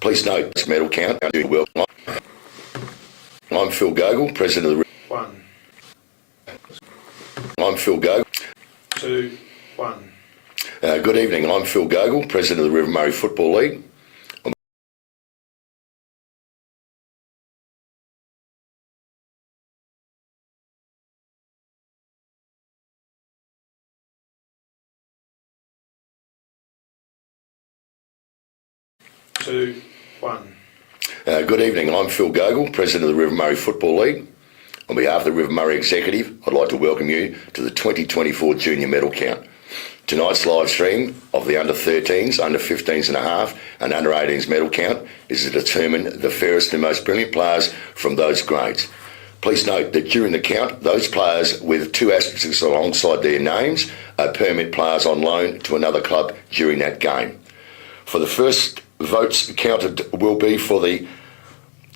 Please note this medal count. I'm Phil Gogol, President of the... 1. I'm Phil Gogol. 2, 1. Good evening. I'm Phil Gogol, President of the River Murray Football League. Good evening. I'm Phil Gogol, President of the River Murray Football League. On behalf of the River Murray Executive, I'd like to welcome you to the 2024 Junior Medal Count. Tonight's live stream of the under-13s, under-15s and a half and under-18s medal count is to determine the fairest and most brilliant players from those grades. Please note that during the count, those players with 2 asterisks alongside their names are permit players on loan to another club during that game. For the first votes counted will be for the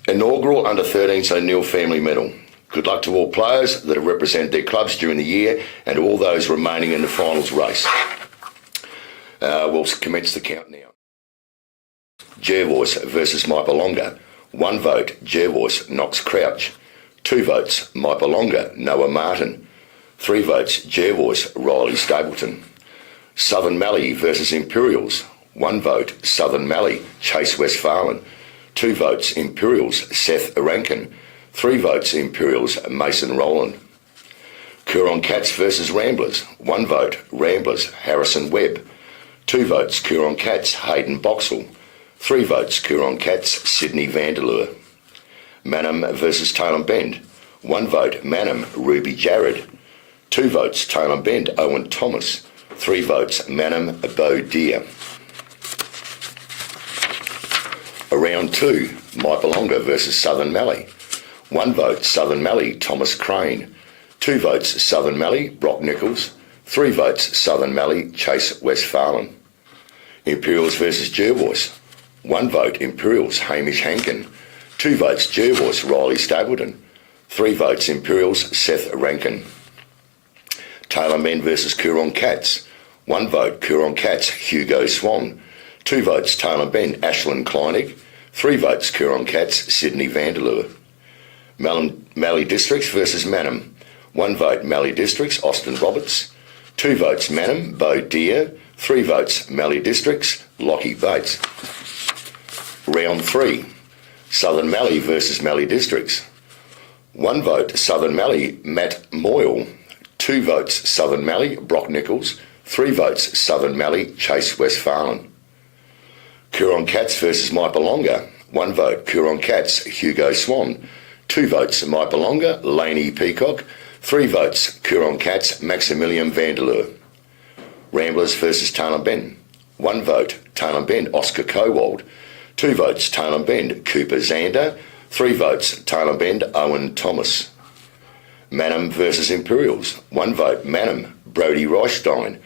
inaugural under-13s O'Neill Family Medal. Good luck to all players that have represented their clubs during the year and to all those remaining in the finals race. We'll commence the count now. Jervois versus Maipalonga. 1 vote, Jervois, Knox Crouch. 2 votes, Maipalonga, Noah Martin. 3 votes, Jervois, Riley Stapleton. Southern Mallee versus Imperials. 1 vote, Southern Mallee, Chase Westphalen. 2 votes, Imperials, Seth Rankin. 3 votes, Imperials, Mason Rowland. Coorong Cats versus Ramblers. 1 vote, Ramblers, Harrison Webb. 2 votes, Coorong Cats, Hayden Boxall. 3 votes, Coorong Cats, Sydney Vanderleur. Mannum versus Tailem Bend. 1 vote, Mannum, Ruby Jarrod. 2 votes, Tailem Bend, Owen Thomas. 3 votes, Mannum, Bo Deer. Round 2, Maipalonga versus Southern Mallee. 1 vote, Southern Mallee, Thomas Crane. 2 votes, Southern Mallee, Brock Nichols. 3 votes, Southern Mallee, Chase Westphalen. Imperials versus Jervois. 1 vote, Imperials, Hamish Hankin. 2 votes, Jervois, Riley Stapleton. 3 votes, Imperials, Seth Rankin. Tailem Bend versus Coorong Cats. 1 vote, Coorong Cats, Hugo Swan. 2 votes, Tailem Bend, Ashland Kleinig. 3 votes, Coorong Cats, Sydney Vanderleur. Mallee Districts versus Mannum. 1 vote, Mallee Districts, Austin Roberts. 2 votes, Mannum, Bo Deer. 3 votes, Mallee Districts, Lockie Bates. Round 3, Southern Mallee versus Mallee Districts. 1 vote, Southern Mallee, Matt Moyle. 2 votes, Southern Mallee, Brock Nichols. 3 votes, Southern Mallee, Chase Westphalen. Coorong Cats versus Maipalonga. 1 vote, Coorong Cats, Hugo Swan. 2 votes, Maipalonga, Laney Peacock. 3 votes, Coorong Cats, Maximilian Vanderleur. Ramblers versus Tailem Bend. 1 vote, Tailem Bend, Oscar Cowald. 2 votes, Tailem Bend, Cooper Zander. 3 votes, Tailem Bend, Owen Thomas. Mannum versus Imperials. 1 vote, Mannum, Brodie Reichstein.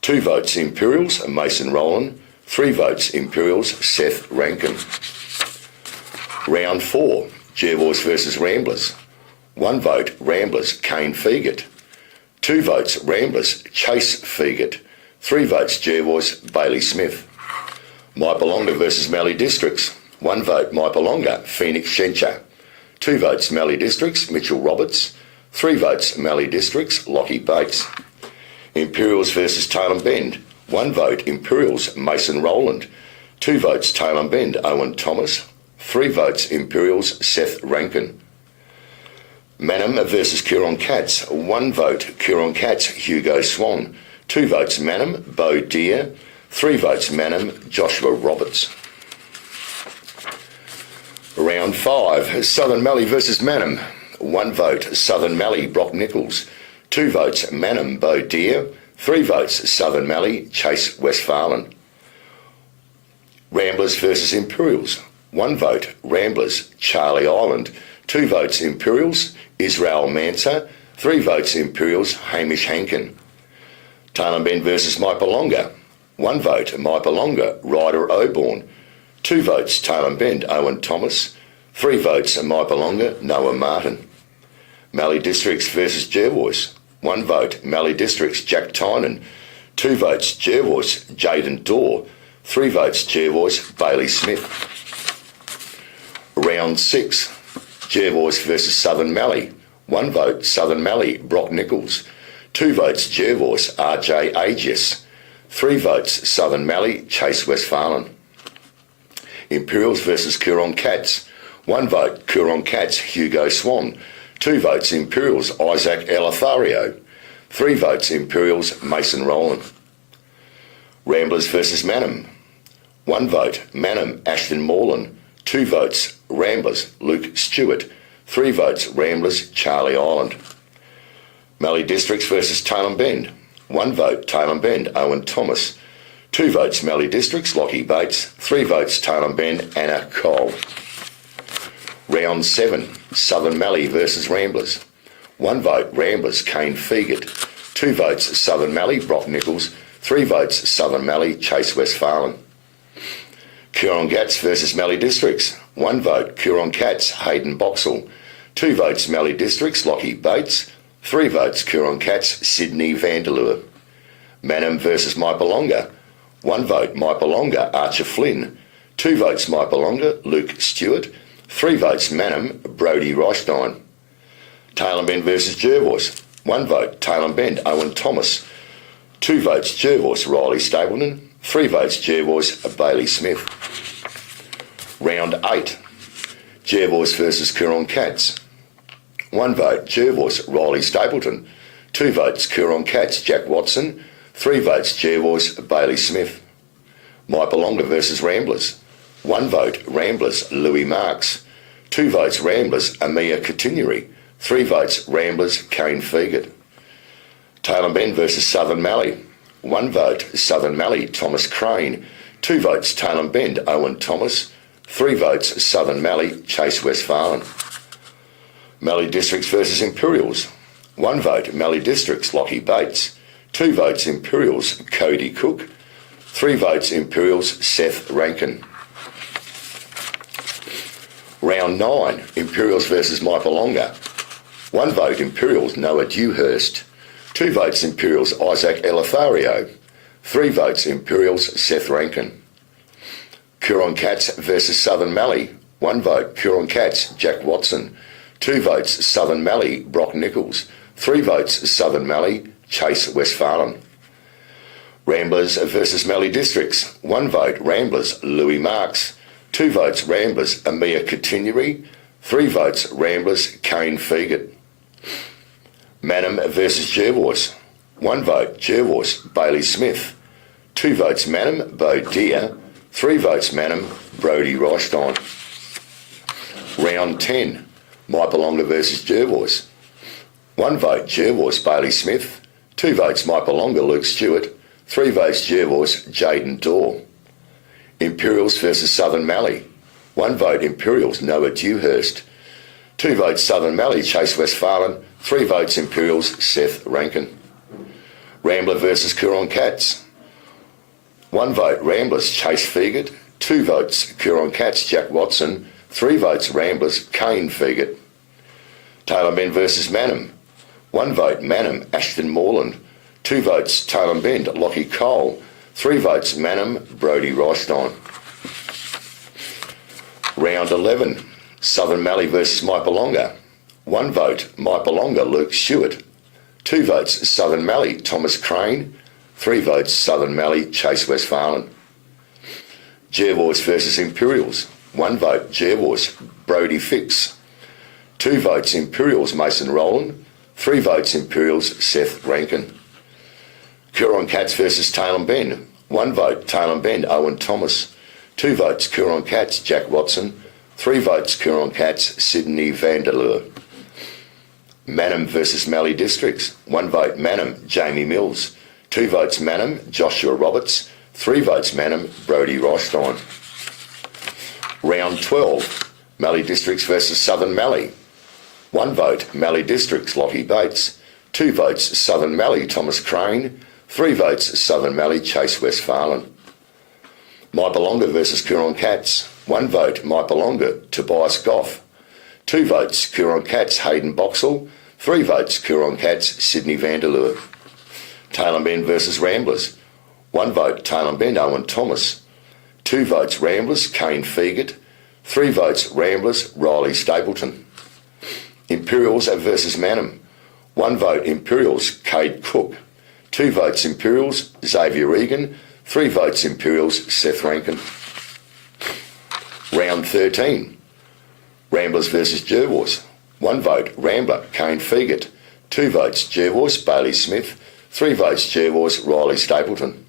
2 votes, Imperials, Mason Rowland. 3 votes, Imperials, Seth Rankin. Round 4, Jervois versus Ramblers. 1 vote, Ramblers, Kane Fegert. 2 votes, Ramblers, Chase Fegert. 3 votes, Jervois, Bailey Smith. Maipalonga versus Mallee Districts. 1 vote, Maipalonga, Phoenix Shencha. 2 votes, Mallee Districts, Mitchell Roberts. 3 votes, Mallee Districts, Lockie Bates. Imperials versus Tailem Bend. 1 vote, Imperials, Mason Rowland. 2 votes, Tailem Bend, Owen Thomas. 3 votes, Imperials, Seth Rankin. Mannum versus Coorong Cats. 1 vote, Coorong Cats, Hugo Swan. 2 votes, Mannum, Bo Deer. 3 votes, Mannum, Joshua Roberts. Round 5, Southern Mallee versus Mannum. 1 vote, Southern Mallee, Brock Nichols. 2 votes, Mannum, Bo Deer. 3 votes, Southern Mallee, Chase Westphalen. Ramblers versus Imperials. 1 vote, Ramblers, Charlie Island. 2 votes, Imperials, Israel Mansa. 3 votes, Imperials, Hamish Hankin. Tailem Bend versus Maipalonga. 1 vote, Maipalonga, Ryder Oborn. 2 votes, Tailem Bend, Owen Thomas. 3 votes, Maipalonga, Noah Martin. Mallee Districts versus Jervois. 1 vote, Mallee Districts, Jack Tynan. 2 votes, Jervois, Jaden Dorr. 3 votes Jervois, Bailey Smith. Round 6, Jervois versus Southern Mallee. 1 vote Southern Mallee, Brock Nichols. 2 votes Jervois, RJ Aegis. 3 votes Southern Mallee, Chase Westphalen. Imperials versus Coorong Cats. 1 vote Coorong Cats, Hugo Swan. 2 votes Imperials, Isaac Elothario. 3 votes Imperials, Mason Rowland. Ramblers versus Mannum. 1 vote Mannum, Ashton Morland. 2 votes Ramblers, Luke Stewart. 3 votes Ramblers, Charlie Island. Mallee Districts versus Tailem Bend. 1 vote Tailem Bend, Owen Thomas. 2 votes Mallee Districts, Lockie Bates. 3 votes Tailem Bend, Anna Cole. Round 7, Southern Mallee versus Ramblers. 1 vote Ramblers, Kane Fegert. 2 votes Southern Mallee, Brock Nichols. 3 votes Southern Mallee, Chase Westphalen. Coorong Cats versus Mallee Districts. 1 vote Coorong Cats, Hayden Boxall. 2 votes Mallee Districts, Lockie Bates. 3 votes Coorong Cats, Sydney Vanderloo. Mannum versus Mypolonga. 1 vote Mypolonga, Archer Flynn. 2 votes Mypolonga, Luke Stewart. 3 votes Mannum, Brodie Reichstein. Tailem Bend versus Jervois. 1 vote Tailem Bend, Owen Thomas. 2 votes Jervois, Riley Stapleton. 3 votes Jervois, Bailey Smith. Round 8, Jervois versus Coorong Cats. 1 vote Jervois, Riley Stapleton. 2 votes Coorong Cats, Jack Watson. 3 votes Jervois, Bailey Smith. Mypolonga versus Ramblers. 1 vote Ramblers, Louis Marks. 2 votes Ramblers, Amia Coutinnery. 3 votes Ramblers, Kane Fegert. Tailem Bend versus Southern Mallee. 1 vote Southern Mallee, Thomas Crane. 2 votes Tailem Bend, Owen Thomas. 3 votes Southern Mallee, Chase Westphalen. Mallee Districts versus Imperials. 1 vote Mallee Districts, Lockie Bates. 2 votes Imperials, Cody Cook. 3 votes Imperials, Seth Rankin. Round 9, Imperials versus Mypolonga. 1 vote Imperials, Noah Dewhurst. 2 votes Imperials, Isaac Elothario. 3 votes Imperials, Seth Rankin. Coorong Cats versus Southern Mallee. 1 vote Coorong Cats, Jack Watson. 2 votes Southern Mallee, Brock Nichols. 3 votes Southern Mallee, Chase Westphalen. Ramblers versus Mallee Districts. 1 vote Ramblers, Louis Marks. 2 votes Ramblers, Amia Coutinnery. 3 votes Ramblers, Kane Fegert. Mannum versus Jervois. 1 vote Jervois, Bailey Smith. 2 votes Mannum, Bo Deere. 3 votes Mannum, Brodie Reichstein. Round 10, Mypolonga versus Jervois. 1 vote Jervois, Bailey Smith. 2 votes Mypolonga, Luke Stewart. 3 votes Jervois, Jaden Dorr. Imperials versus Southern Mallee. 1 vote Imperials, Noah Dewhurst. 2 votes Southern Mallee, Chase Westphalen. 3 votes Imperials, Seth Rankin. Rambler versus Coorong Cats. 1 vote Ramblers, Chase Fegert. 2 votes Coorong Cats, Jack Watson. 3 votes Ramblers, Kane Fegert. Tailem Bend versus Mannum. 1 vote Mannum, Ashton Morland. 2 votes Tailem Bend, Lockie Cole. 3 votes Mannum, Brodie Reichstein. Round 11, Southern Mallee versus Mypolonga. 1 vote Mypolonga, Luke Stewart. 2 votes Southern Mallee, Thomas Crane. 3 votes Southern Mallee, Chase Westphalen. Jervois versus Imperials. 1 vote Jervois, Brodie Fix. 2 votes Imperials, Mason Rowland. 3 votes Imperials, Seth Rankin. Coorong Cats versus Tailem Bend. 1 vote Tailem Bend, Owen Thomas. 2 votes Coorong Cats, Jack Watson. 3 votes Coorong Cats, Sydney Vanderloo. Mannum versus Mallee Districts. 1 vote Mannum, Jamie Mills. 2 votes Mannum, Joshua Roberts. 3 votes Mannum, Brodie Reichstein. Round 12, Mallee Districts versus Southern Mallee. 1 vote Mallee Districts, Lockie Bates. 2 votes Southern Mallee, Thomas Crane. 3 votes Southern Mallee, Chase Westphalen. Mypolonga versus Coorong Cats. 1 vote Mypolonga, Tobias Goff. 2 votes Coorong Cats, Hayden Boxall. 3 votes Coorong Cats, Sydney Vanderloo. Tailem Bend versus Ramblers. 1 vote Tailem Bend, Owen Thomas. 2 votes Ramblers, Kane Fegert. 3 votes Ramblers, Riley Stapleton. Imperials versus Manham. 1 vote Imperials, Cade Cook. 2 votes Imperials, Xavier Egan. 3 votes Imperials, Seth Rankin. Round 13. Ramblers versus Jervois. 1 vote Rambler, Kane Fegert. 2 votes Jervois, Bailey Smith. 3 votes Jervois, Riley Stapleton.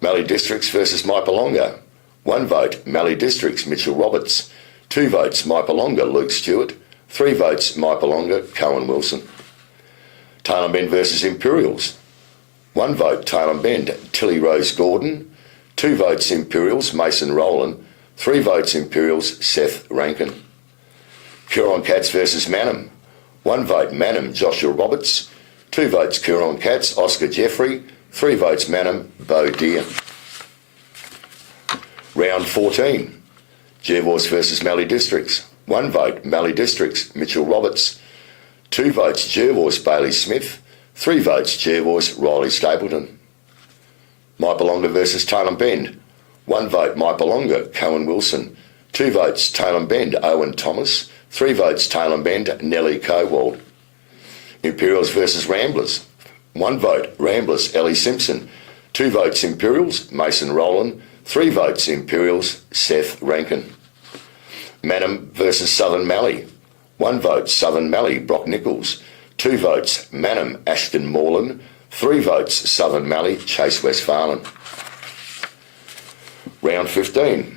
Mallee Districts versus Mypolonga. 1 vote Mallee Districts, Mitchell Roberts. 2 votes Mypolonga, Luke Stewart. 3 votes Mypolonga, Cohen Wilson. Tailem Bend versus Imperials. 1 vote Tailem Bend, Tilly Rose Gordon. 2 votes Imperials, Mason Rowland. 3 votes Imperials, Seth Rankin. Coorong Cats versus Manham. 1 vote Manham, Joshua Roberts. 2 votes Coorong Cats, Oscar Jeffrey. 3 votes Manham, Bo Deer. Round 14. Jervois versus Mallee Districts. 1 vote Mallee Districts, Mitchell Roberts. 2 votes Jervois, Bailey Smith. 3 votes Jervois, Riley Stapleton. Mypolonga versus Tailem Bend. 1 vote Mypolonga, Cohen Wilson. 2 votes Tailem Bend, Owen Thomas. 3 votes Tailem Bend, Nellie Cowald. Imperials versus Ramblers. 1 vote Ramblers, Ellie Simpson. 2 votes Imperials, Mason Rowland. 3 votes Imperials, Seth Rankin. Manham versus Southern Mallee. 1 vote Southern Mallee, Brock Nichols. 2 votes Manham, Ashton Moreland. 3 votes Southern Mallee, Chase Westphalen. Round 15.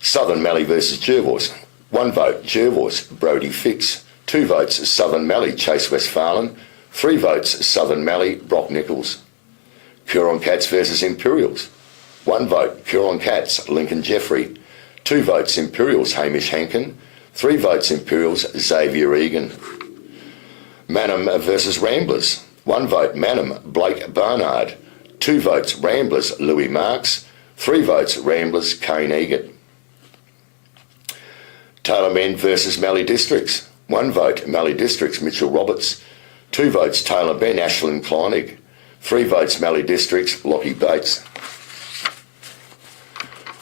Southern Mallee versus Jervois. 1 vote Jervois, Brodie Fix. 2 votes Southern Mallee, Chase Westphalen. 3 votes Southern Mallee, Brock Nichols. Coorong Cats versus Imperials. 1 vote Coorong Cats, Lincoln Jeffrey. 2 votes Imperials, Hamish Hankin. 3 votes Imperials, Xavier Egan. Manham versus Ramblers. 1 vote Manham, Blake Barnard. 2 votes Ramblers, Louis Marks. 3 votes Ramblers, Kane Egan. Tailem Bend versus Mallee Districts. 1 vote Mallee Districts, Mitchell Roberts. 2 votes Tailem Bend, Ashlyn Kleinig. 3 votes Mallee Districts, Lockie Bates.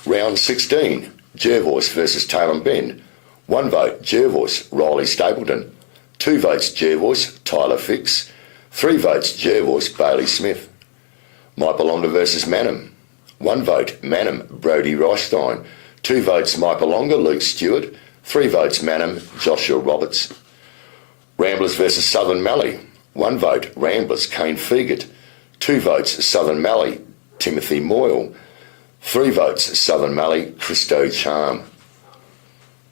Round 16. Jervois versus Tailem Bend. 1 vote Jervois, Riley Stapleton. 2 votes Jervois, Tyler Fix. 3 votes Jervois, Bailey Smith. Mypolonga versus Manham. 1 vote Manham, Brodie Reichstein. 2 votes Mypolonga, Luke Stewart. 3 votes Manham, Joshua Roberts. Ramblers versus Southern Mallee. 1 vote Ramblers, Kane Fegert. 2 votes Southern Mallee, Timothy Moyle. 3 votes Southern Mallee, Christo Charm.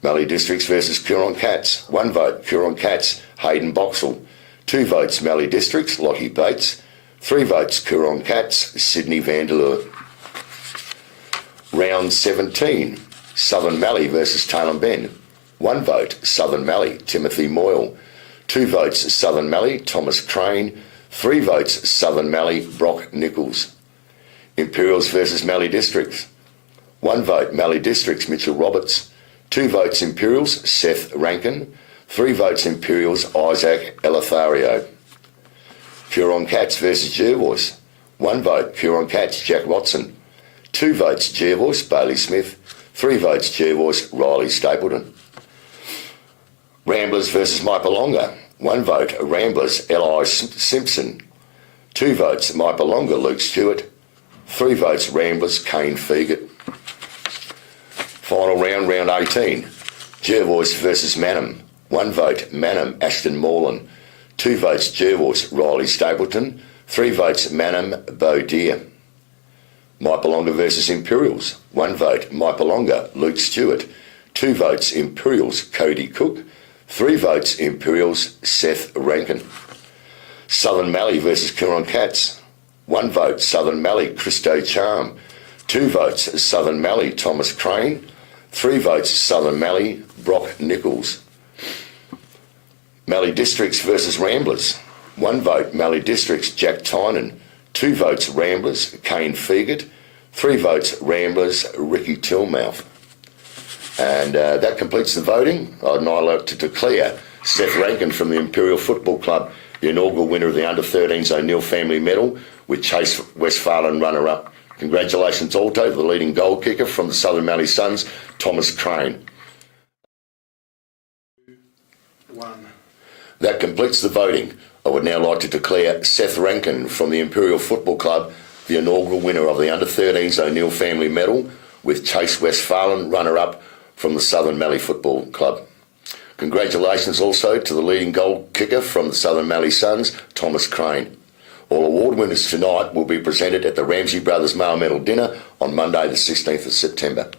Mallee Districts versus Coorong Cats. 1 vote Coorong Cats, Hayden Boxall. 2 votes Mallee Districts, Lockie Bates. 3 votes Coorong Cats, Sydney Vanderleur. Round 17. Southern Mallee versus Tailem Bend. 1 vote Southern Mallee, Timothy Moyle. 2 votes Southern Mallee, Thomas Crane. 3 votes Southern Mallee, Brock Nichols. Imperials versus Mallee Districts. 1 vote Mallee Districts, Mitchell Roberts. 2 votes Imperials, Seth Rankin. 3 votes Imperials, Isaac Elothario. Coorong Cats versus Jervois. 1 vote Coorong Cats, Jack Watson. 2 votes Jervois, Bailey Smith. 3 votes Jervois, Riley Stapleton. Ramblers versus Mypolonga. 1 vote Ramblers, Eli Simpson. 2 votes Mypolonga, Luke Stewart. 3 votes Ramblers, Kane Fegert. Final round, round 18. Jervois versus Manham. 1 vote Manham, Ashton Moreland. 2 votes Jervois, Riley Stapleton. 3 votes Manham, Bo Deer. Mypolonga versus Imperials. 1 vote Mypolonga, Luke Stewart. 2 votes Imperials, Cody Cook. 3 votes Imperials, Seth Rankin. Southern Mallee versus Coorong Cats. 1 vote Southern Mallee, Christo Charm. 2 votes Southern Mallee, Thomas Crane. 3 votes Southern Mallee, Brock Nichols. Mallee Districts versus Ramblers. 1 vote Mallee Districts, Jack Tynan. 2 votes Ramblers, Kane Fegert. 3 votes Ramblers, Ricky Tillmouth. And that completes the voting. I'd now like to declare Seth Rankin from the Imperial Football Club the inaugural winner of the Under-13s O'Neill Family Medal, with Chase Westphalen runner-up. Congratulations also to the leading goal kicker from the Southern Mallee Suns, Thomas Crane. 1. That completes the voting. I would now like to declare Seth Rankin from the Imperial Football Club the inaugural winner of the Under-13s O'Neill Family Medal, with Chase Westphalen runner-up from the Southern Mallee Football Club. Congratulations also to the leading goal kicker from the Southern Mallee Suns, Thomas Crane. All award winners tonight will be presented at the Ramsey Brothers Male Medal Dinner on Monday the 16th of September.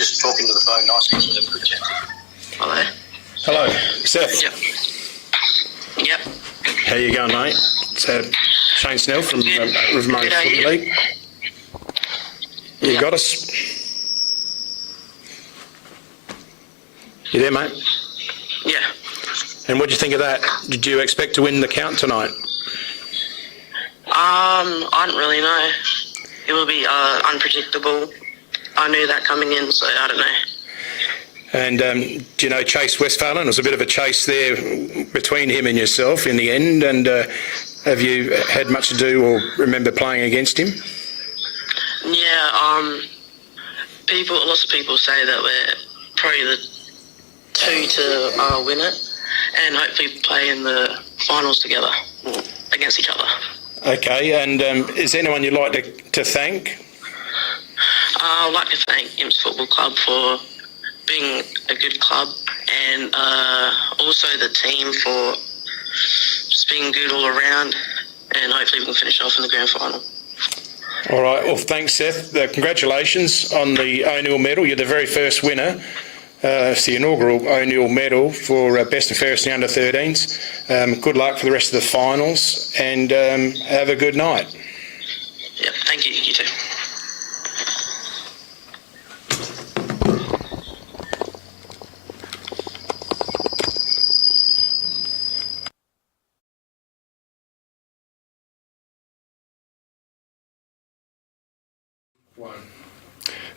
Just talking to the phone nicely so they could chat. Hello. Hello, Seth. Yep. Yep. How you going, mate? It's Shane Snell from River Murray Good, how are Footy you? League. You Yep. got us? You there, mate? Yeah. And what do you think of that? Did you expect to win the count tonight? I don't really know. It will be unpredictable. I knew that coming in, so I don't know. And do you know Chase Westphalen? There was a bit of a chase there between him and yourself in the end. And have you had much to do or remember playing against him? Yeah. Lots of people say that we're probably the two to win it, and hopefully play in the finals together against each other. Okay. And is there anyone you'd like to thank? I'd like to thank Imps Football Club for being a good club, and also the team for just being good all around, and hopefully we can finish off in the grand final. All right. Well, thanks, Seth. Congratulations on the O'Neill medal. You're the very first winner. It's the inaugural O'Neill medal for best and fairest in the under-13s. Good luck for the rest of the finals, and have a good night. Yeah, thank you. You too.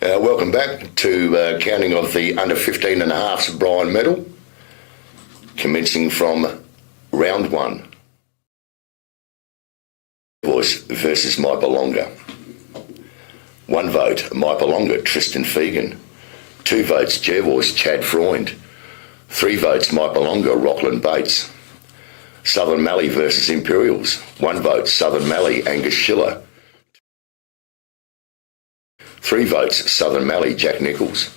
Welcome back to counting of the under-15 and a halfs Brian medal, commencing from round 1. Voice versus Mypalonga. 1 vote, Mypalonga, Tristan Fegan. 2 votes, Jervois, Chad Freund. 3 votes, Mypalonga, Rockland Bates. Southern Mallee versus Imperials. 1 vote, Southern Mallee, Angus Schiller. 3 votes, Southern Mallee, Jack Nichols.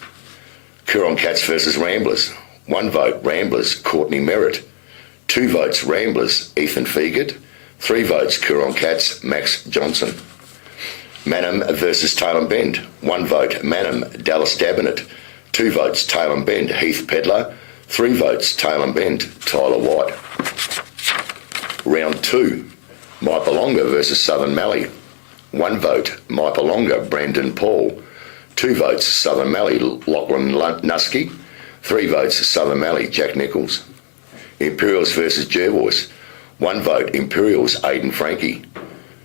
Coorong Cats versus Ramblers. 1 vote, Ramblers, Courtney Merritt. 2 votes, Ramblers, Ethan Feegard. 3 votes, Coorong Cats, Max Johnson. Manham versus Tailem Bend. 1 vote, Manham, Dallas Dabinet. 2 votes, Tailem Bend, Heath Pedlar. 3 votes, Tailem Bend, Tyler White. Round 2, Mypalonga versus Southern Mallee. 1 vote, Mypalonga, Brandon Paul. 2 votes, Southern Mallee, Lachlan Nusky. 3 votes, Southern Mallee, Jack Nichols. Imperials versus Jervois. 1 vote, Imperials, Aidan Frankie.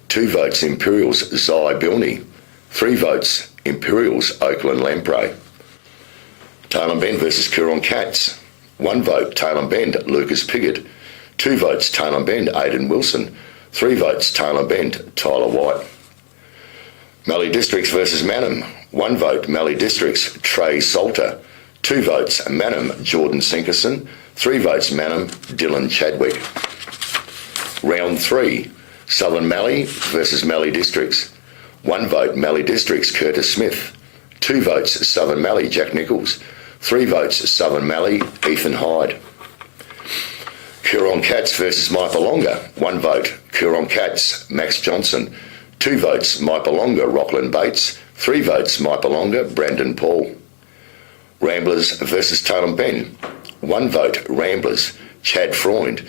2 votes, Imperials, Zai Bilney. 3 votes, Imperials, Oakland Lamprey. Tailem Bend versus Coorong Cats. 1 vote, Tailem Bend, Lucas Piggott. 2 votes, Tailem Bend, Aidan Wilson. 3 votes, Tailem Bend, Tyler White. Mallee Districts versus Manham. 1 vote, Mallee Districts, Trey Salter. 2 votes, Manham, Jordan Sinkerson. 3 votes, Manham, Dylan Chadwick. Round 3, Southern Mallee versus Mallee Districts. 1 vote, Mallee Districts, Curtis Smith. 2 votes, Southern Mallee, Jack Nichols. 3 votes, Southern Mallee, Ethan Hyde. Coorong Cats versus Mypalonga. 1 vote, Coorong Cats, Max Johnson. 2 votes, Mypalonga, Rockland Bates. 3 votes, Mypalonga, Brandon Paul. Ramblers versus Tailem Bend. 1 vote, Ramblers, Chad Freund.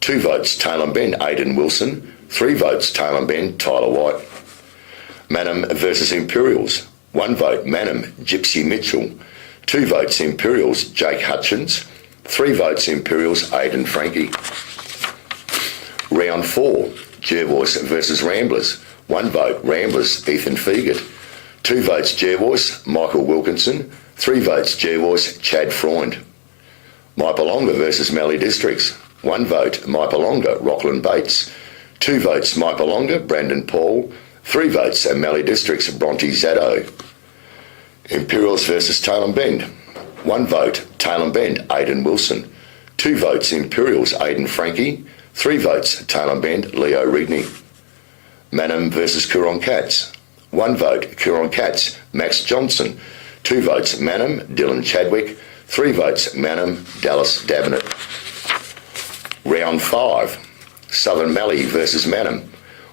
2 votes, Tailem Bend, Aidan Wilson. 3 votes, Tailem Bend, Tyler White. Manham versus Imperials. 1 vote Manham, Gypsy Mitchell. 2 votes Imperials, Jake Hutchins. 3 votes Imperials, Aidan Frankie. Round 4, Jervois versus Ramblers. 1 vote Ramblers, Ethan Fegert. 2 votes Jervois, Michael Wilkinson. 3 votes Jervois, Chad Freund. Mypolonga versus Mallee Districts. 1 vote Mypolonga, Rockland Bates. 2 votes Mypolonga, Brandon Paul. 3 votes Mallee Districts, Bronte Zaddo. Imperials versus Tailem Bend. 1 vote Tailem Bend, Aidan Wilson. 2 votes Imperials, Aidan Frankie. 3 votes Tailem Bend, Leo Rigney. Manham versus Coorong Cats. 1 vote Coorong Cats, Max Johnson. 2 votes Manham, Dylan Chadwick. 3 votes Manham, Dallas Davenant. Round 5, Southern Mallee versus Manham.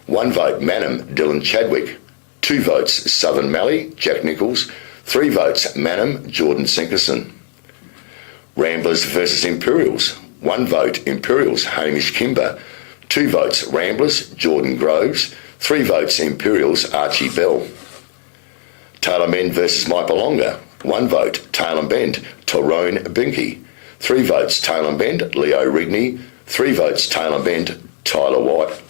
1 vote Manham, Dylan Chadwick. 2 votes Southern Mallee, Jack Nichols. 3 votes Manham, Jordan Sinkerson. Ramblers versus Imperials. 1 vote Imperials, Hamish Kimber. 2 votes Ramblers, Jordan Groves. 3 votes Imperials, Archie Bell. Tailem Bend versus Mypolonga. 1 vote Tailem Bend, Tyrone Binky. 3 votes Tailem Bend, Leo Rigney. 3 votes Tailem Bend, Tyler White.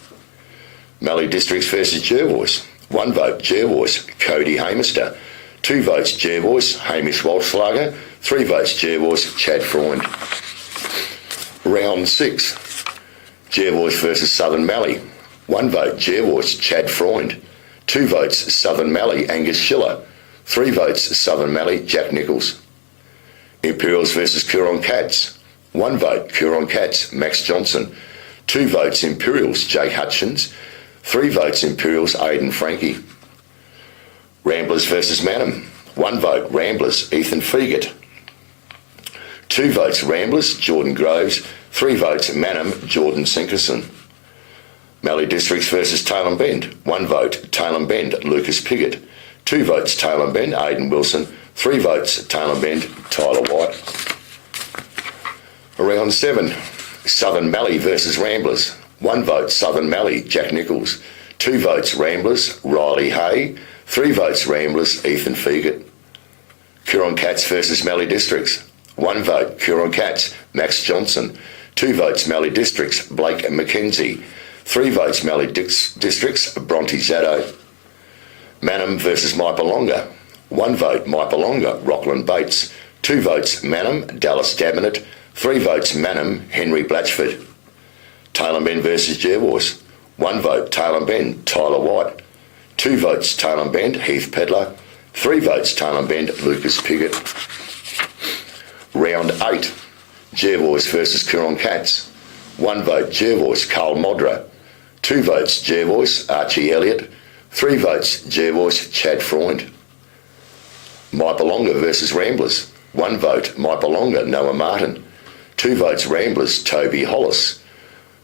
Mallee Districts versus Jervois. 1 vote Jervois, Cody Hamister. 2 votes Jervois, Hamish Walschlager. 3 votes Jervois, Chad Freund. Round 6, Jervois versus Southern Mallee. 1 vote Jervois, Chad Freund. 2 votes Southern Mallee, Angus Schiller. 3 votes Southern Mallee, Jack Nichols. Imperials versus Coorong Cats. 1 vote Coorong Cats, Max Johnson. 2 votes Imperials, Jake Hutchins. 3 votes Imperials, Aidan Frankie. Ramblers versus Manham. 1 vote Ramblers, Ethan Fegert. 2 votes Ramblers, Jordan Groves. 3 votes Manham, Jordan Sinkerson. Mallee Districts versus Tailem Bend. 1 vote Tailem Bend, Lucas Piggott. 2 votes Tailem Bend, Aidan Wilson. 3 votes Tailem Bend, Tyler White. Round 7, Southern Mallee versus Ramblers. 1 vote Southern Mallee, Jack Nichols. 2 votes Ramblers, Riley Hay. 3 votes Ramblers, Ethan Fegert. Coorong Cats versus Mallee Districts. 1 vote Coorong Cats, Max Johnson. 2 votes Mallee Districts, Blake McKenzie. 3 votes Mallee Districts, Bronte Zaddo. Manham versus Mypolonga. 1 vote Mypolonga, Rockland Bates. 2 votes Manham, Dallas Davenant. 3 votes Manham, Henry Blatchford. Tailem Bend versus Jervois. 1 vote Tailem Bend, Tyler White. 2 votes Tailem Bend, Heath Pedler. 3 votes Tailem Bend, Lucas Piggott. Round 8, Jervois versus Coorong Cats. 1 vote Jervois, Carl Modra. 2 votes Jervois, Archie Elliott. 3 votes Jervois, Chad Freund. Mypolonga versus Ramblers. 1 vote Mypolonga, Noah Martin. 2 votes Ramblers, Toby Hollis.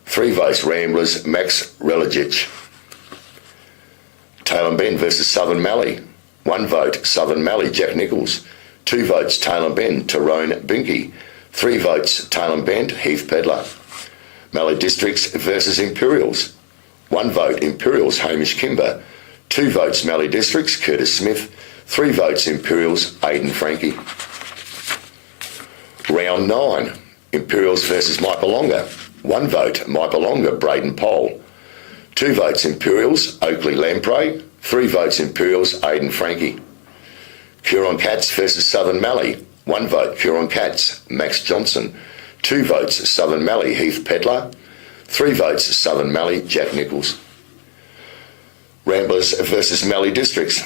3 votes Ramblers, Max Religic. Tailem Bend versus Southern Mallee. 1 vote Southern Mallee, Jack Nichols. 2 votes Tailem Bend, Tyrone Binky. 3 votes Tailem Bend, Heath Pedler. Mallee Districts versus Imperials. 1 vote Imperials, Hamish Kimber. 2 votes Mallee Districts, Curtis Smith. 3 votes Imperials, Aidan Frankie. Round 9, Imperials versus Mypolonga. 1 vote Mypolonga, Braden Pole. 2 votes Imperials, Oakley Lamprey. 3 votes Imperials, Aidan Frankie. Coorong Cats versus Southern Mallee. 1 vote Coorong Cats, Max Johnson. 2 votes Southern Mallee, Heath Pedler. 3 votes Southern Mallee, Jack Nichols. Ramblers versus Mallee Districts.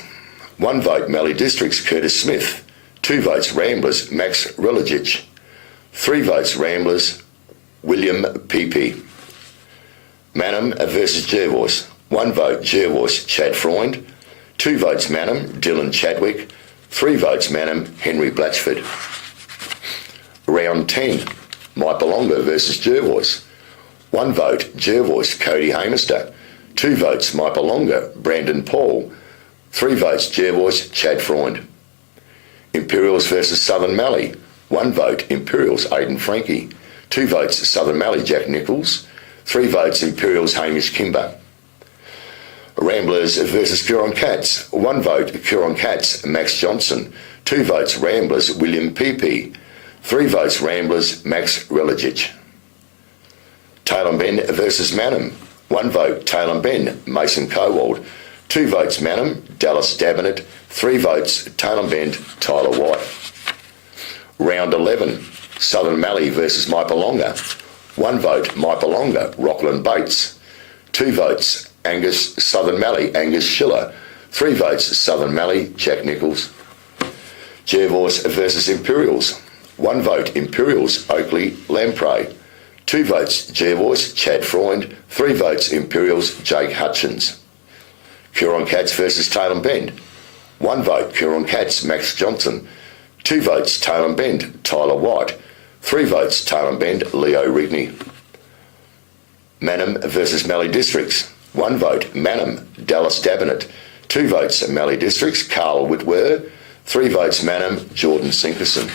1 vote Mallee Districts, Curtis Smith. 2 votes Ramblers, Max Religic. 3 votes Ramblers, William P.P. Manham versus Jervois. 1 vote Jervois, Chad Freund. 2 votes Manham, Dylan Chadwick. 3 votes Manham, Henry Blatchford. Round 10, Mypolonga versus Jervois. 1 vote Jervois, Cody Hamister. 2 votes Mypolonga, Brandon Paul. 3 votes Jervois, Chad Freund. Imperials versus Southern Mallee. 1 vote Imperials, Aidan Frankie. 2 votes Southern Mallee, Jack Nichols. 3 votes Imperials, Hamish Kimber. Ramblers versus Huron Cats. 1 vote, Huron Cats, Max Johnson. 2 votes, Ramblers, William Pepe. 3 votes, Ramblers, Max Religic. Tailem Bend versus Manham. 1 vote, Tailem Bend, Mason Cowald. 2 votes, Manham, Dallas Davenant. 3 votes, Tailem Bend, Tyler White. Round 11, Southern Mallee versus Mypolonga. 1 vote, Mypolonga, Rockland Bates. 2 votes, Angus Southern Mallee, Angus Schiller. 3 votes, Southern Mallee, Jack Nichols. Jervois versus Imperials. 1 vote, Imperials, Oakley, Lamprey. 2 votes, Jervois, Chad Freund. 3 votes, Imperials, Jake Hutchins. Huron Cats versus Tailem Bend. 1 vote, Huron Cats, Max Johnson. 2 votes, Tailem Bend, Tyler White. 3 votes, Tailem Bend, Leo Rigney. Manham versus Mallee Districts. 1 vote, Manham, Dallas Davenant. 2 votes, Mallee Districts, Carl Whitwer. 3 votes, Manham, Jordan Sinkerson.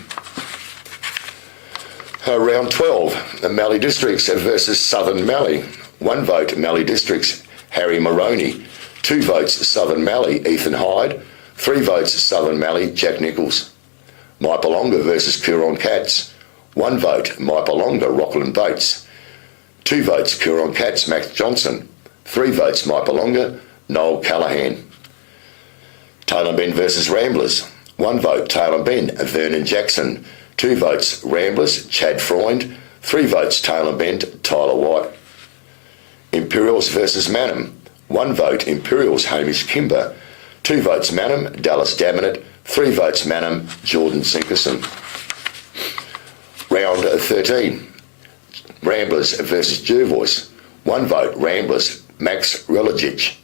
Round 12, the Mallee Districts versus Southern Mallee. 1 vote, Mallee Districts, Harry Moroney. 2 votes, Southern Mallee, Ethan Hyde. 3 votes, Southern Mallee, Jack Nichols. Mypolonga versus Huron Cats. 1 vote, Mypolonga, Rockland Bates. 2 votes, Huron Cats, Max Johnson. 3 votes, Mypolonga, Noel Callahan. Tailem Bend versus Ramblers. 1 vote, Tailem Bend, Vernon Jackson. 2 votes, Ramblers, Chad Freund. 3 votes, Tailem Bend, Tyler White. Imperials versus Manham. 1 vote, Imperials, Hamish Kimber. 2 votes, Manham, Dallas Davenant. 3 votes, Manham, Jordan Sinkerson. Round 13, Ramblers versus Jervois. 1 vote, Ramblers, Max Religic.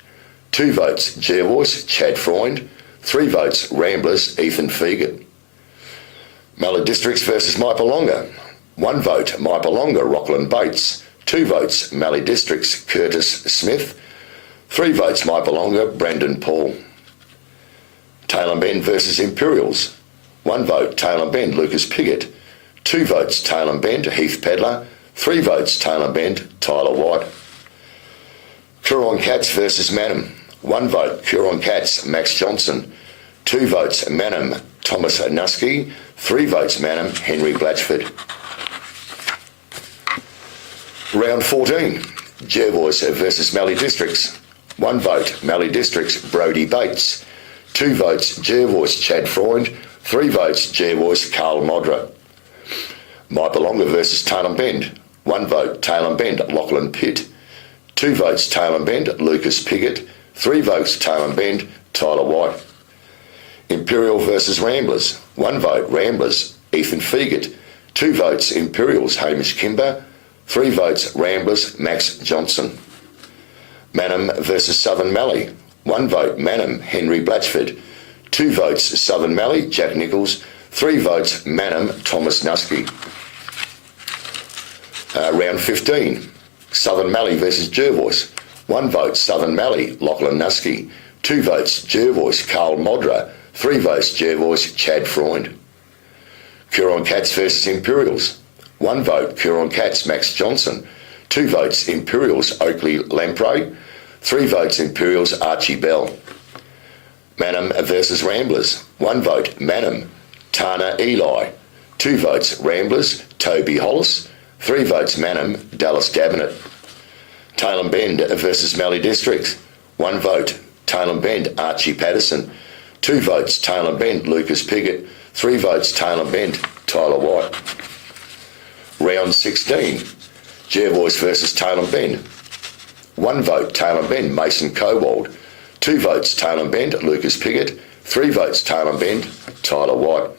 2 votes, Jervois, Chad Freund. 3 votes, Ramblers, Ethan Fegan. Mallee Districts versus Mypolonga. 1 vote, Mypolonga, Rockland Bates. 2 votes, Mallee Districts, Curtis Smith. 3 votes, Mypolonga, Brandon Paul. Tailem Bend versus Imperials. 1 vote, Tailem Bend, Lucas Piggott. 2 votes, Tailem Bend, Heath Pedler. 3 votes, Tailem Bend, Tyler White. Huron Cats versus Manham. 1 vote, Huron Cats, Max Johnson. 2 votes, Manham, Thomas Nusky. 3 votes, Manham, Henry Blatchford. Round 14, Jervois versus Mallee Districts. 1 vote, Mallee Districts, Brodie Bates. 2 votes, Jervois, Chad Freund. 3 votes, Jervois, Carl Modra. Mypolonga versus Tailem Bend. 1 vote, Tailem Bend, Lachlan Pitt. 2 votes, Tailem Bend, Lucas Piggott. 3 votes, Tailem Bend, Tyler White. Imperial versus Ramblers. 1 vote, Ramblers, Ethan Fegat. 2 votes, Imperials, Hamish Kimber. 3 votes, Ramblers, Max Johnson. Manham versus Southern Mallee. 1 vote, Manham, Henry Blatchford. 2 votes, Southern Mallee, Jack Nichols. 3 votes, Manham, Thomas Nusky. Round 15, Southern Mallee versus Jervois. 1 vote, Southern Mallee, Lachlan Nusky. 2 votes, Jervois, Carl Modra. 3 votes, Jervois, Chad Freund. Huron Cats versus Imperials. 1 vote, Huron Cats, Max Johnson. 2 votes, Imperials, Oakley Lamprey. 3 votes, Imperials, Archie Bell. Manham versus Ramblers. 1 vote, Manham, Tana Eli. 2 votes, Ramblers, Toby Hollis. 3 votes, Manham, Dallas Davenant. Tailem Bend versus Mallee Districts. 1 vote, Tailem Bend, Archie Patterson. 2 votes, Tailem Bend, Lucas Piggott. 3 votes, Tailem Bend, Tyler White. Round 16, Jervois versus Tailem Bend. 1 vote, Tailem Bend, Mason Cowald. 2 votes, Tailem Bend, Lucas Piggott. 3 votes, Tailem Bend, Tyler White.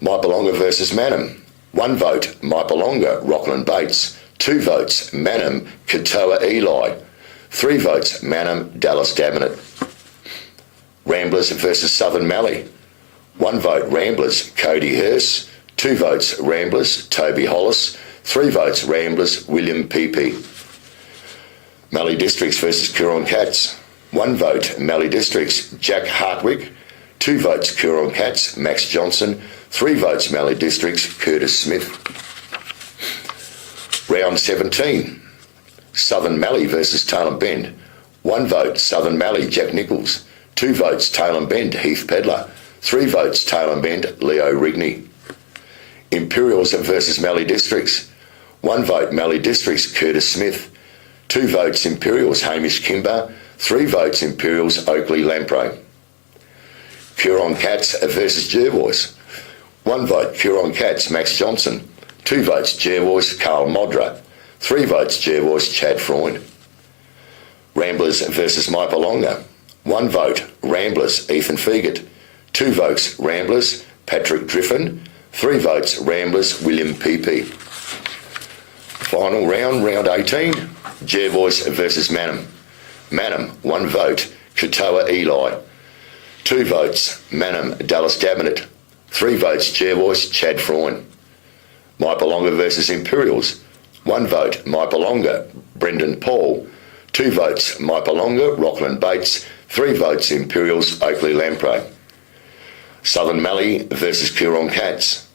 Mypolonga versus Manham. 1 vote, Mypolonga, Rockland Bates. 2 votes, Manham, Katoa Eli. 3 votes, Manham, Dallas Davenant. Ramblers versus Southern Mallee. 1 vote, Ramblers, Cody Hurst. 2 votes, Ramblers, Toby Hollis. 3 votes, Ramblers, William Pepe. Mallee Districts versus Huron Cats. 1 vote, Mallee Districts, Jack Hartwig. 2 votes, Huron Cats, Max Johnson. 3 votes, Mallee Districts, Curtis Smith. Round 17, Southern Mallee versus Tailem Bend. 1 vote Southern Mallee, Jack Nichols. 2 votes Tailem Bend, Heath Pedler. 3 votes Tailem Bend, Leo Rigney. Imperials versus Mallee Districts. 1 vote Mallee Districts, Curtis Smith. 2 votes Imperials, Hamish Kimber. 3 votes Imperials, Oakley Lampro. Huron Cats versus Jervois. 1 vote Huron Cats, Max Johnson. 2 votes Jervois, Carl Modra. 3 votes Jervois, Chad Freund. Ramblers versus Mypolonga. 1 vote Ramblers, Ethan Fegert. 2 votes Ramblers, Patrick Driffin. 3 votes Ramblers, William Pepe. Final round, round 18, Jervois versus Manham. Manham, 1 vote, Katoa Eli. 2 votes, Manham, Dallas Davenant. 3 votes, Jervois, Chad Freund. Mypolonga versus Imperials. 1 vote, Mypolonga, Brendan Paul. 2 votes, Mypolonga, Rockland Bates. 3 votes, Imperials, Oakley Lampro. Southern Mallee versus Huron Cats.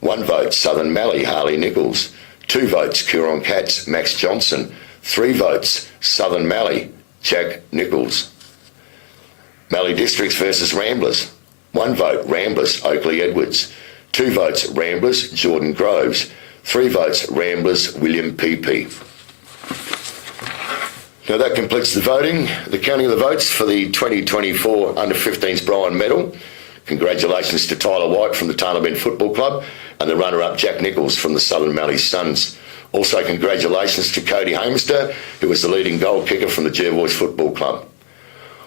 1 vote, Southern Mallee, Harley Nichols. 2 votes, Huron Cats, Max Johnson. 3 votes, Southern Mallee, Jack Nichols. Mallee Districts versus Ramblers. 1 vote, Ramblers, Oakley Edwards. 2 votes, Ramblers, Jordan Groves. 3 votes, Ramblers, William P.P. Now that completes the voting, the counting of the votes for the 2024 Under-15s Brian Medal. Congratulations to Tyler White from the Tailem Bend Football Club and the runner-up Jack Nichols from the Southern Mallee Suns. Also congratulations to Cody Hamester, who was the leading goal kicker from the Jervois Football Club.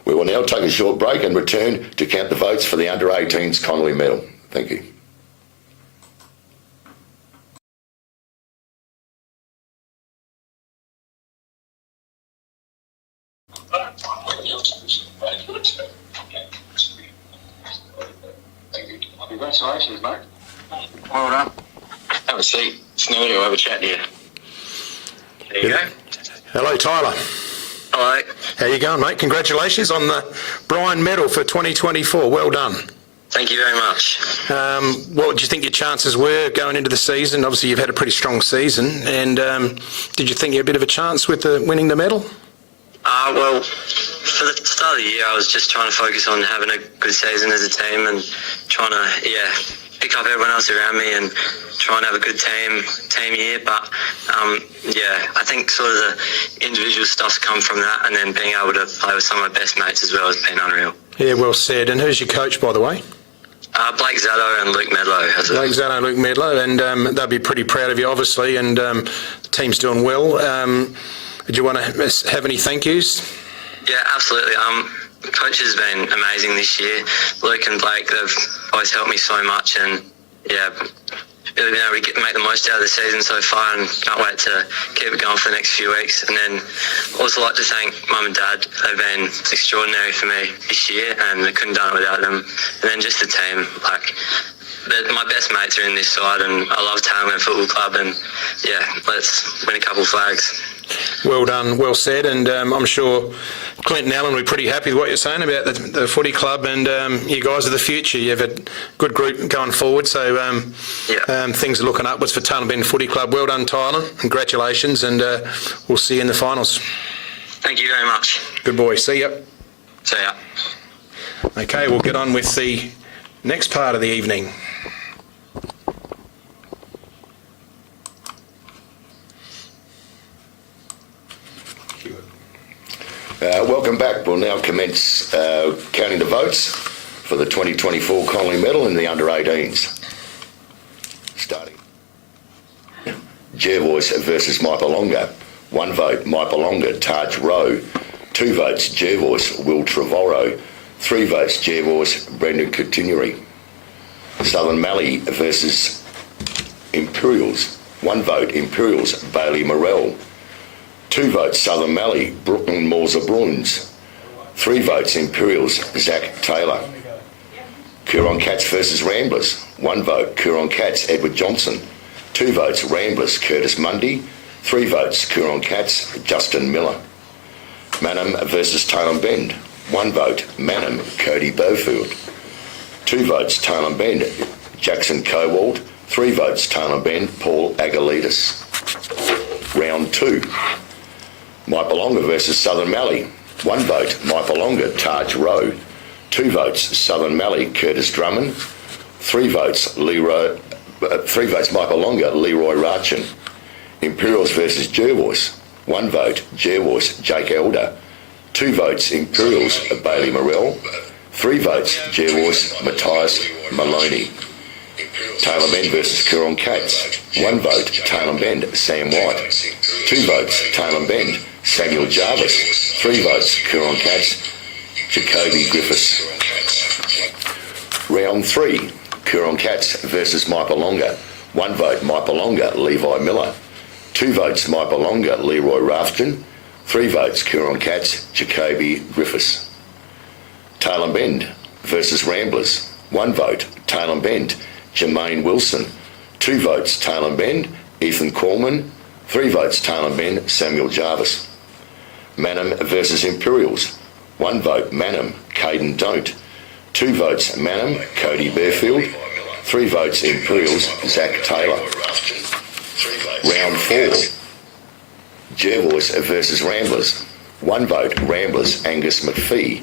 We will now take a short break and return to count the votes for the Under-18s Connolly Medal. Thank you. Congratulations, mate. Well done. Have a seat. Snooty will have a chat to you. There you go. Hello, Tyler. Hello. How you going, mate? Congratulations on the Brian Medal for 2024. Well done. Thank you very much. What do you think your chances were going into the season? Obviously, you've had a pretty strong season. And did you think you had a bit of a chance with winning the medal? Well, for the start of the year, I was just trying to focus on having a good season as a team and trying to, pick up everyone else around me and try and have a good team year. But, I think sort of the individual stuff's come from that, and then being able to play with some of my best mates as well has been unreal. Yeah, well said. And who's your coach, by the way? Blake Zatto and Luke Medlow. Blake Zatto and Luke Medlow, and they'll be pretty proud of you, obviously, and the team's doing well. Do you want to have any thank yous? Yeah, absolutely. Coach has been amazing this year. Luke and Blake, they've always helped me so much, and really been able to make the most out of the season so far, and can't wait to keep it going for the next few weeks. And then also like to thank Mum and Dad. They've been extraordinary for me this year, and I couldn't have done it without them. And then just the team, my best mates are in this side, and I love Tailem Bend Football Club, and let's win a couple of flags. Well done, well said, and I'm sure Clint and Alan will be pretty happy with what you're saying about the footy club, and you guys are the future. You have a good group going forward, so things are looking upwards for Tailem Bend Footy Club. Well done, Tyler. Congratulations, and we'll see you in the finals. Thank you very much. Good boy. See ya. See ya. Okay, we'll get on with the next part of the evening. Welcome back. We'll now commence counting the votes for the 2024 Connolly Medal in the Under-18s. Starting. Jervois versus Mypolonga. 1 vote, Mypolonga, Taj Rowe. 2 votes, Jervois, Will Trevorrow. 3 votes, Jervois, Brendan Coutinuri. Southern Mallee versus Imperials. 1 vote, Imperials, Bailey Morell. 2 votes, Southern Mallee, Brooklyn Morza Bruins. 3 votes, Imperials, Zach Taylor. Huron Cats versus Ramblers. 1 vote, Huron Cats, Edward Johnson. 2 votes, Ramblers, Curtis Mundy. 3 votes, Huron Cats, Justin Miller. Manham versus Tailem Bend. 1 vote, Manham, Cody Beaufield. 2 votes, Tailem Bend, Jackson Cowald. 3 votes, Tailem Bend, Paul Agalides. Round 2. Mypolonga versus Southern Mallee. 1 vote, Mypolonga, Taj Rowe. 2 votes, Southern Mallee, Curtis Drummond. 3 votes, Mypolonga, Leroy Ratchin. Imperials versus Jervois. 1 vote, Jervois, Jake Elder. 2 votes, Imperials, Bailey Morrell. 3 votes, Jervois, Matthias Maloney. Taylor Bend versus Coorong Cats. 1 vote, Taylor Bend, Sam White. 2 votes, Taylor Bend, Samuel Jarvis. 3 votes, Coorong Cats, Jacoby Griffiths. Round 3, Coorong Cats versus Mypolonga. 1 vote, Mypolonga, Levi Miller. 2 votes, Mypolonga, Leroy Rafton. 3 votes, Coorong Cats, Jacoby Griffiths. Taylor Bend versus Ramblers. 1 vote, Taylor Bend, Jermaine Wilson. 2 votes, Taylor Bend, Ethan Coleman. 3 votes, Taylor Bend, Samuel Jarvis. Manham versus Imperials. 1 vote, Manham, Caden Don't. 2 votes, Manham, Cody Bearfield. 3 votes, Imperials, Zach Taylor. Round 4, Jervois versus Ramblers. 1 vote, Ramblers, Angus McPhee.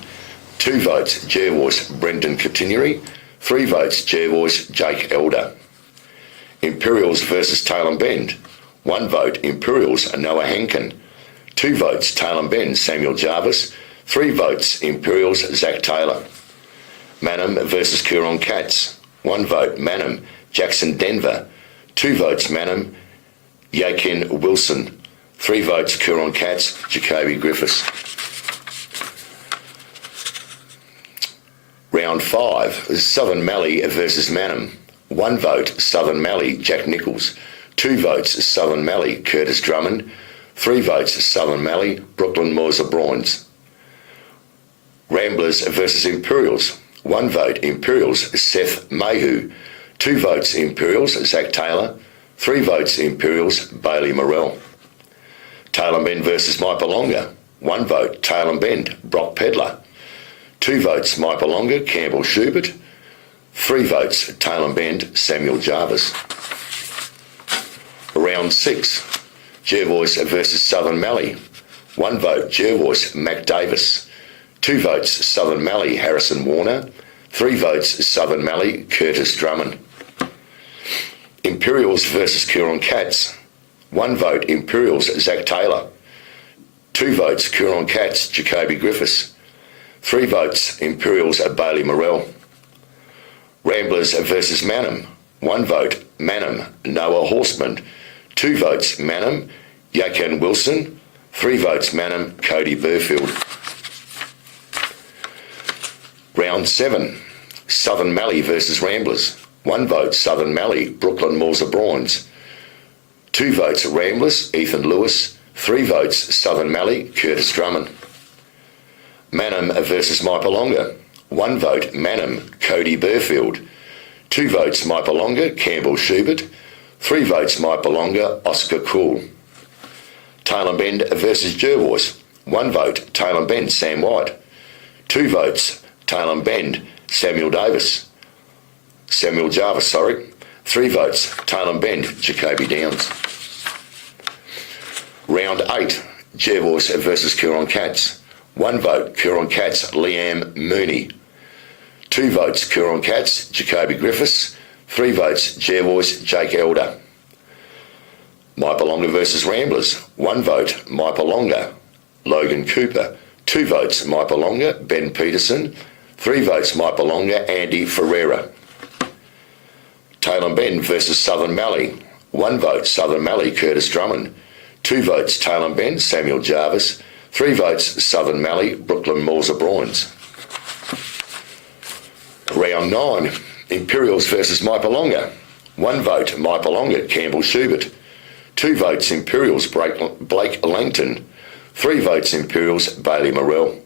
2 votes, Jervois, Brendan Continuary. 3 votes, Jervois, Jake Elder. Imperials versus Taylor Bend. 1 vote, Imperials, Noah Hankin. 2 votes, Taylor Bend, Samuel Jarvis. 3 votes, Imperials, Zach Taylor. Manham versus Coorong Cats. 1 vote, Manham, Jackson Denver. 2 votes, Manham, Yakin Wilson. 3 votes, Coorong Cats, Jacoby Griffiths. Round 5, Southern Mallee versus Manham. 1 vote, Southern Mallee, Jack Nichols. 2 votes, Southern Mallee, Curtis Drummond. 3 votes, Southern Mallee, Brooklyn Moser Bryans. Ramblers versus Imperials. 1 vote, Imperials, Seth Mayhew. 2 votes, Imperials, Zach Taylor. 3 votes, Imperials, Bailey Morrell. Taylor Bend versus Mypolonga. 1 vote, Taylor Bend, Brock Pedler. 2 votes, Mypolonga, Campbell Schubert. 3 votes, Taylor Bend, Samuel Jarvis. Round 6, Jervois versus Southern Mallee. 1 vote, Jervois, Mac Davis. 2 votes, Southern Mallee, Harrison Warner. 3 votes, Southern Mallee, Curtis Drummond. Imperials versus Coorong Cats. 1 vote, Imperials, Zach Taylor. 2 votes, Coorong Cats, Jacoby Griffiths. 3 votes, Imperials, Bailey Morrell. Ramblers versus Manham. 1 vote, Manham, Noah Horseman. 2 votes, Manham, Yakin Wilson. 3 votes, Manham, Cody Burfield. Round 7, Southern Mallee versus Ramblers. 1 vote, Southern Mallee, Brooklyn Moser Bryans. 2 votes, Ramblers, Ethan Lewis. 3 votes, Southern Mallee, Curtis Drummond. Manham versus Mypolonga. 1 vote, Manham, Cody Burfield. 2 votes, Mypolonga, Campbell Schubert. 3 votes, Mypolonga, Oscar Cool. Taylor Bend versus Jervois. 1 vote, Taylor Bend, Sam White. 2 votes, Taylor Bend, Samuel Jarvis. 3 votes, Taylor Bend, Jacoby Downs. Round 8, Jervois versus Coorong Cats. 1 vote, Coorong Cats, Liam Mooney. 2 votes, Coorong Cats, Jacoby Griffiths. 3 votes, Jervois, Jake Elder. Mypolonga versus Ramblers. 1 vote, Mypolonga, Logan Cooper. 2 votes, Mypolonga, Ben Peterson. 3 votes, Mypolonga, Andy Ferreira. Taylor Bend versus Southern Mallee. 1 vote, Southern Mallee, Curtis Drummond. 2 votes, Taylor Bend, Samuel Jarvis. 3 votes, Southern Mallee, Brooklyn Moser Bryans. Round 9, Imperials versus Mypolonga. 1 vote, Mypolonga, Campbell Schubert. 2 votes, Imperials, Blake Langton. 3 votes, Imperials, Bailey Morrell.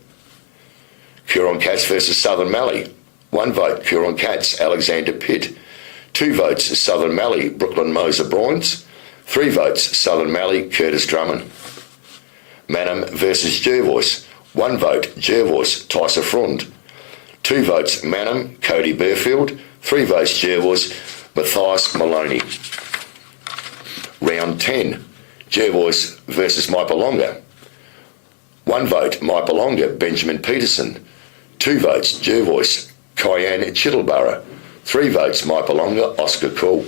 Coorong Cats versus Southern Mallee. 1 vote, Coorong Cats, Alexander Pitt. 2 votes, Southern Mallee, Brooklyn Moser Bryans. 3 votes, Southern Mallee, Curtis Drummond. Manham versus Jervois. 1 vote, Jervois, Tyser Frund. 2 votes, Manham, Cody Burfield. 3 votes, Jervois, Matthias Maloney. Round 10, Jervois versus Mypolonga. 1 vote, Mypolonga, Benjamin Peterson. 2 votes, Jervois, Kyan Chittleborough. 3 votes, Mypolonga, Oscar Cool.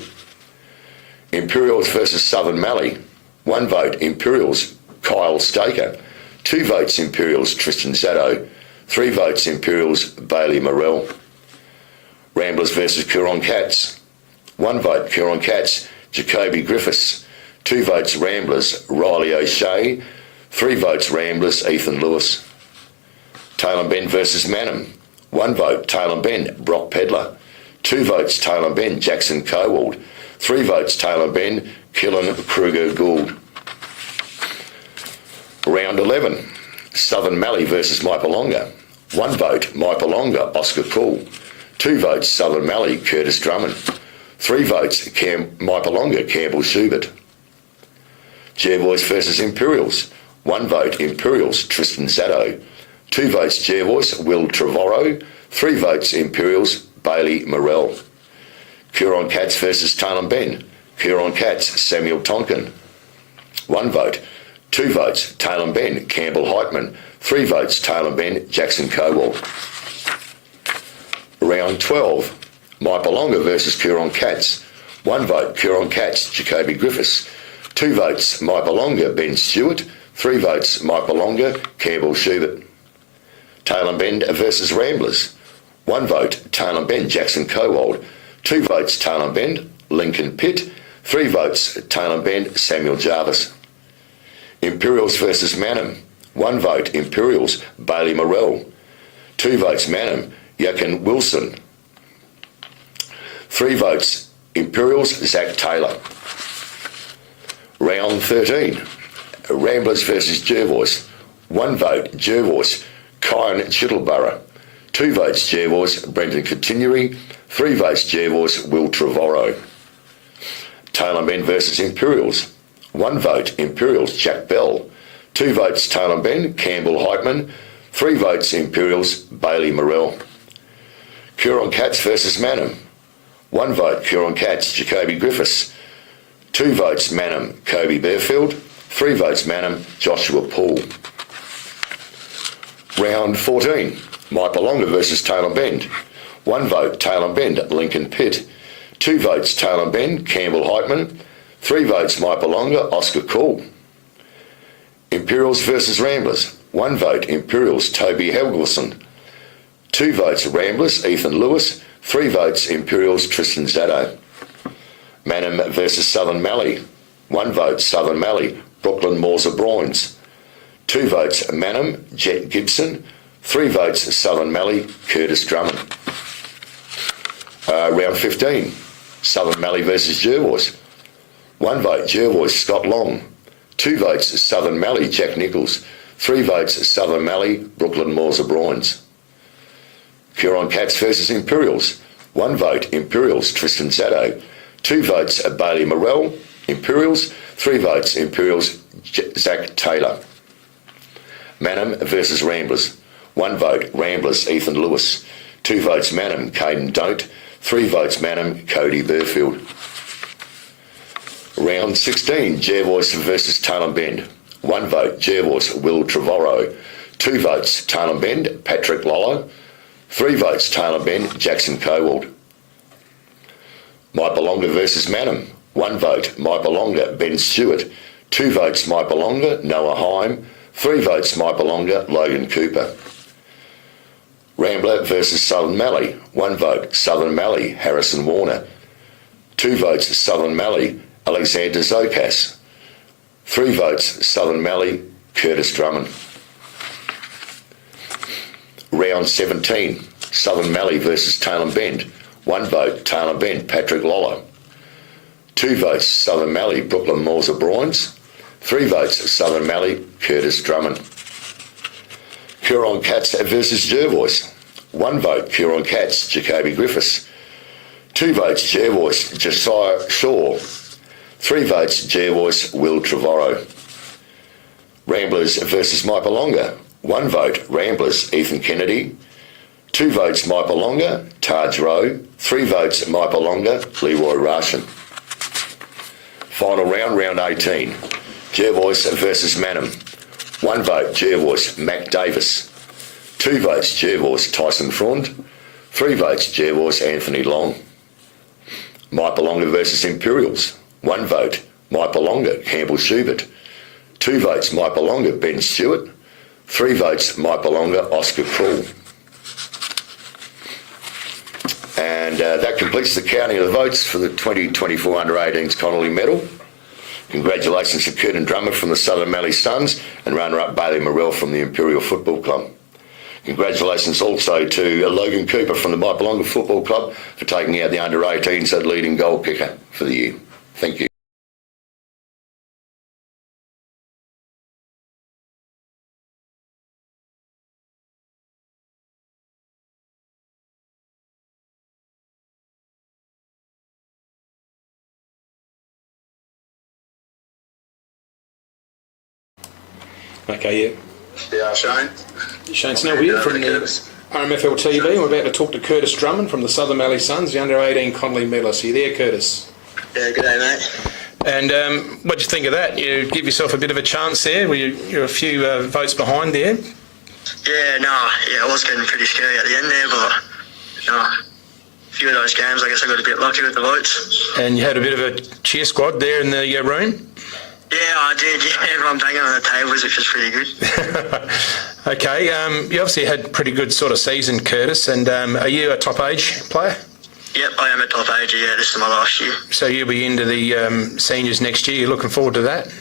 Imperials versus Southern Mallee. 1 vote, Imperials, Kyle Staker. 2 votes, Imperials, Tristan Zaddo. 3 votes, Imperials, Bailey Morrell. Ramblers versus Coorong Cats. 1 vote, Coorong Cats, Jacoby Griffiths. 2 votes, Ramblers, Riley O'Shea. 3 votes, Ramblers, Ethan Lewis. Tailem Bend versus Manham. 1 vote, Tailem Bend, Brock Pedler. 2 votes, Tailem Bend, Jackson Cowald. 3 votes, Tailem Bend, Killen Kruger Gould. Round 11, Southern Mallee versus Mypolonga. 1 vote, Mypolonga, Oscar Cool. 2 votes, Southern Mallee, Curtis Drummond. 3 votes, Mypolonga, Campbell Schubert. Jervois versus Imperials. 1 vote, Imperials, Tristan Zaddo. 2 votes, Jervois, Will Trevorrow. 3 votes, Imperials, Bailey Morrell. Coorong Cats versus Tailem Bend. Coorong Cats, Samuel Tonkin. 1 vote. 2 votes, Tailem Bend, Campbell Heitman. 3 votes, Tailem Bend, Jackson Cowald. Round 12, Mypolonga versus Coorong Cats. 1 vote, Coorong Cats, Jacoby Griffiths. 2 votes, Mypolonga, Ben Stewart. 3 votes, Mypolonga, Campbell Schubert. Tailem Bend versus Ramblers. 1 vote, Tailem Bend, Jackson Cowald. 2 votes, Tailem Bend, Lincoln Pitt. 3 votes, Tailem Bend, Samuel Jarvis. Imperials versus Manham. 1 vote, Imperials, Bailey Morrell. 2 votes, Manham, Jochen Wilson. 3 votes, Imperials, Zach Taylor. Round 13, Ramblers versus Jervois. 1 vote, Jervois, Kyan Chittleborough. 2 votes, Jervois, Brendan Continuary. 3 votes, Jervois, Will Trevorrow. Tailem Bend versus Imperials. 1 vote, Imperials, Jack Bell. 2 votes, Tailem Bend, Campbell Heitman. 3 votes, Imperials, Bailey Morrell. Coorong Cats versus Manham. 1 vote, Coorong Cats, Jacoby Griffiths. 2 votes, Manham, Kobe Bearfield. 3 votes, Manham, Joshua Paul. Round 14, Mypolonga versus Tailem Bend. 1 vote, Tailem Bend, Lincoln Pitt. 2 votes, Tailem Bend, Campbell Heitman. 3 votes, Mypolonga, Oscar Cool. Imperials versus Ramblers. 1 vote, Imperials, Toby Helgelson. 2 votes, Ramblers, Ethan Lewis. 3 votes, Imperials, Tristan Zaddo. Manham versus Southern Mallee. 1 vote, Southern Mallee, Brooklyn Morza Broynes. 2 votes, Manham, Jet Gibson. 3 votes, Southern Mallee, Curtis Drummond. Round 15, Southern Mallee versus Jervois. 1 vote, Jervois, Scott Long. 2 votes, Southern Mallee, Jack Nichols. 3 votes, Southern Mallee, Brooklyn Morza Broynes. Coorong Cats versus Imperials. 1 vote, Imperials, Tristan Zaddo. 2 votes, Bailey Morrell, Imperials. 3 votes, Imperials, Zach Taylor. Manham versus Ramblers. 1 vote, Ramblers, Ethan Lewis. 2 votes, Manham, Caden Don't. 3 votes, Manham, Cody Burfield. Round 16, Jervois versus Tailem Bend. 1 vote, Jervois, Will Trevorrow. 2 votes, Tailem Bend, Patrick Lollo. 3 votes, Tailem Bend, Jackson Cowald. Mypolonga versus Manham. 1 vote, Mypolonga, Ben Stewart. 2 votes, Mypolonga, Noah Heim. 3 votes, Mypolonga, Logan Cooper. Rambler versus Southern Mallee. 1 vote, Southern Mallee, Harrison Warner. 2 votes, Southern Mallee, Alexander Zokas. 3 votes, Southern Mallee, Curtis Drummond. Round 17, Southern Mallee versus Tailem Bend. 1 vote, Tailem Bend, Patrick Lollo. 2 votes, Southern Mallee, Brooklyn Morza Broynes. 3 votes, Southern Mallee, Curtis Drummond. Coorong Cats versus Jervois. 1 vote, Coorong Cats, Jacoby Griffiths. 2 votes, Jervois, Josiah Shaw. 3 votes, Jervois, Will Trevorrow. Ramblers versus Mypolonga. 1 vote, Ramblers, Ethan Kennedy. 2 votes, Mypolonga, Taj Rowe. 3 votes, Mypolonga, Leroy Rarshan. Final round, round 18. Jervois versus Manham. 1 vote, Gervais Mac Davis. 2 votes, Gervais Tyson Frond. 3 votes, Gervais Anthony Long. Maipalonga versus Imperials. 1 vote, Maipalonga Campbell Schubert. 2 votes, Maipalonga Ben Stewart. 3 votes, Maipalonga Oscar Krull. And that completes the counting of the votes for the 2024 Under-18s Connolly Medal. Congratulations to Curtin Drummer from the Southern Mallee Suns and runner-up Bailey Morrell from the Imperial Football Club. Congratulations also to Logan Cooper from the Maipalonga Football Club for taking out the Under-18s at leading goal kicker for the year. Thank you. Okay, yeah. Yeah, Shane. Shane Snell here from the RMFL TV. We're about to talk to Curtis Drummond from the Southern Mallee Suns, the Under-18 Connolly medalist. Are you there, Curtis? Yeah, good day, mate. And what do you think of that? You give yourself a bit of a chance there. You're a few votes behind there. Yeah, it was getting pretty scary at the end there, but a few of those games, I guess I got a bit lucky with the votes. And you had a bit of a cheer squad there in the room? Yeah, I did. Yeah, everyone banging on the tables, which was pretty good. Okay, you obviously had pretty good sort of season, Curtis, and are you a top age player? Yep, I am a top ager, yeah, this is my last year. So you'll be into the seniors next year. You're looking forward to that?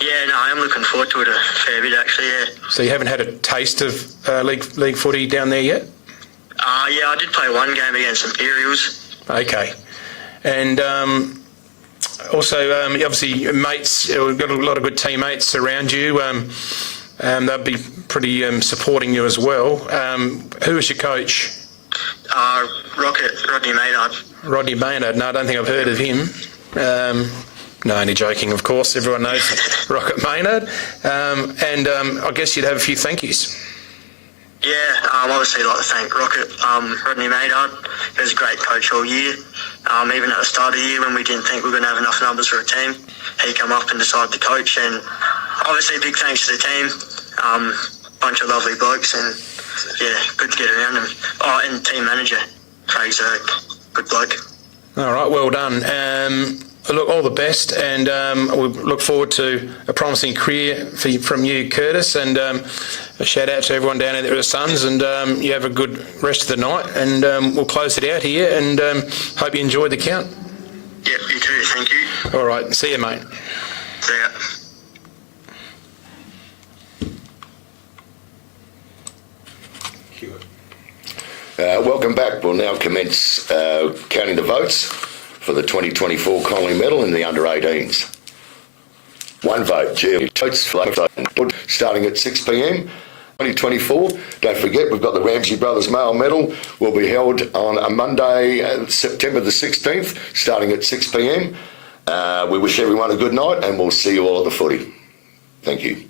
Yeah, no, I am looking forward to it a fair bit, actually, yeah. So you haven't had a taste of league footy down there yet? Yeah, I did play one game against Imperials. Okay. And also, obviously, your mates, we've got a lot of good teammates around you. They'll be pretty supporting you as well. Who was your coach? Rodney Maynard. Rodney Maynard. No, I don't think I've heard of him. No, only joking, of course. Everyone knows Rocket Maynard. And I guess you'd have a few thank yous. Yeah, obviously I'd like to thank Rodney Maynard. He was a great coach all year. Even at the start of the year when we didn't think we were going to have enough numbers for a team, he came up and decided to coach. And obviously big thanks to the team. Bunch of lovely blokes and yeah, good to get around them. And team manager, Craig's a good bloke. All right, well done. Look, all the best, and we look forward to a promising career from you, Curtis, and a shout out to everyone down there at the Suns, and you have a good rest of the night, and we'll close it out here, and hope you enjoyed the count. Yep, you too, thank you. All right, see you, mate. See ya. Welcome back. We'll now commence counting the votes for the 2024 Connolly Medal in the Under-18s. 1 vote, Jill. Votes starting at 6 p.m. 2024. Don't forget, we've got the Ramsey Brothers Male Medal. Will be held on a Monday, September the 16th, starting at 6 p.m. We wish everyone a good night, and we'll see you all at the footy. Thank you.